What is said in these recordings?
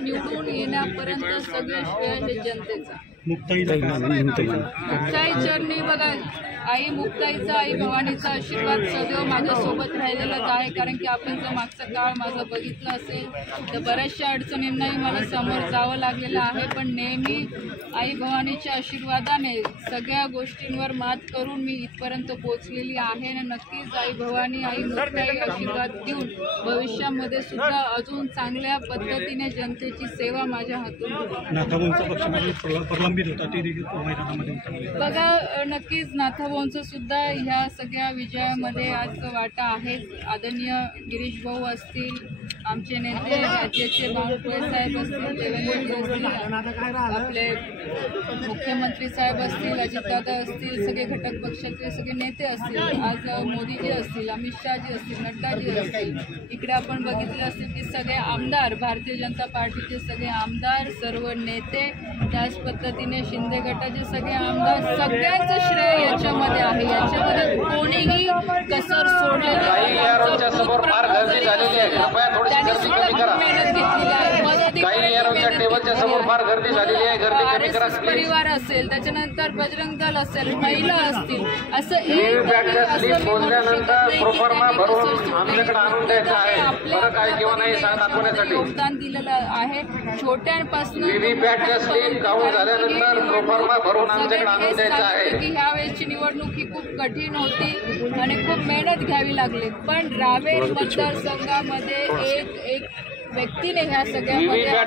निवडून येण्यापर्यंत सगळे श्रेय जनतेचा। मुक्ताई चरणी बघा, आई मुक्ताईचा, आई भवानीचा आशीर्वाद सदैव माझ्यासोबत राहिलेलाच आहे। कारण की आपण जर मागचा काळ माझा बघितला असेल तर बऱ्याचशा अडचणींनाही मला समोर जावं लागलेलं आहे, पण नेहमी आई भवानीच्या आशीर्वादाने सगळ्या गोष्टींवर मात करून मी इथपर्यंत पोहोचलेली आहे। आणि नक्कीच आई भवानी, आई मुक्ताई आशीर्वाद देऊन भविष्यामध्ये सुद्धा अजून चांगल्या पद्धतीने जनतेची सेवा माझ्या हातून बघा। नक्कीच नाथाभाऊंचं सुद्धा ह्या सगळ्या विजयामध्ये आज वाटा आहे। आदरणीय गिरीश भाऊ असतील, आमचे नेते राज्याचे बावनकुळे साहेब असतील, देवेंद्रजी असतील, आपले मुख्यमंत्री साहेब असतील, अजितदादा असतील, सगळे घटक पक्षाचे सगळे नेते असतील, आज मोदीजी असतील, अमित शहाजी असतील, नड्डाजी असतील, इकडे आपण बघितलं असेल की सगळे आमदार, भारतीय जनता पार्टीचे सगळे आमदार, सर्व नेते, त्याच पद्धतीने शिंदे गटाचे सगळे आमदार, सगळ्यांचं श्रेय याच्यामध्ये आहे। याच्यामध्ये कोणीही कसर सोडलेली नाही। परिवार असेल, त्याच्यानंतर बजरंग दल असेल, महिला असतील, असं योगदान दिलेलं आहे। छोट्यांपासून ह्यावेळेची निवडणूक ही खूप कठीण होती आणि खूप मेहनत घ्यावी लागली, पण रावेर मतदारसंघामध्ये एक व्यक्तीने ह्या सगळ्यामध्ये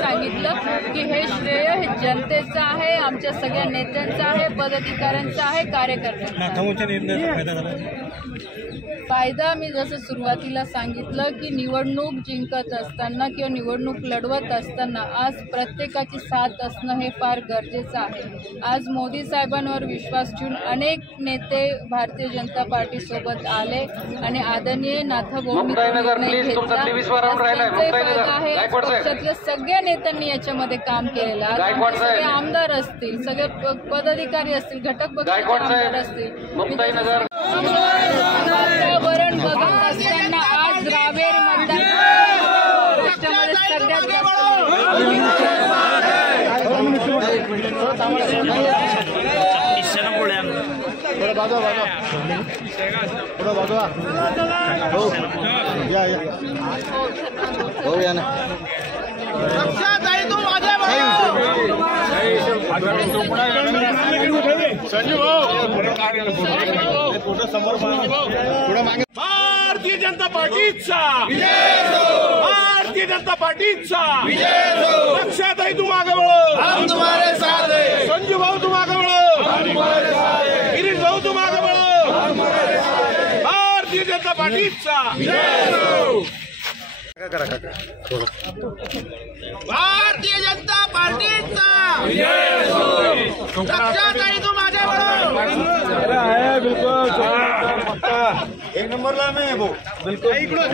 सांगितलं की हे श्रेय हे जनतेचं आहे, आमच्या सगळ्या नेत्यांचं आहे, पदाधिकाऱ्यांचा आहे, कार्यकर्त्यांचा। फायदा मी जसं सुरुवातीला सांगितलं की निवडणूक जिंकत असताना किंवा निवडणूक लढवत असताना आज प्रत्येकाची साथ असणं हे फार गरजेचं आहे। आज मोदी साहेबांवर विश्वास ठेवून अनेक नेते भारतीय जनता पार्टी सोबत आले आणि आदरणीय नाथाभाऊंनी पक्षातल्या सगळ्या नेत्यांनी याच्यामध्ये काम केलेलं आहे। सगळे आमदार असतील, सगळे पदाधिकारी असतील, घटक पक्षाचे आमदार असतील, वातावरण बघत असताना आज रावेर मतदारसंघामध्ये सगळ्यात भारतीय जनता पार्टीचा, भारतीय जनता पार्टीचा लक्षात तुम आगे बढ़ो, हम तुम्हारे साथ हैं। संजू भाऊ तुम आगे बढ़ो, हम तुम्हारे साथ हैं। गिरीश भाऊ तुम आगे बढ़ो, हम तुम्हारे साथ हैं। भारतीय जनता पार्टीचा भारतीय जनता पार्टीचा लक्षात तुम आगे बढ़ो। बिल्कुल एक नंबरला में वो बिल्कुल एक मिनट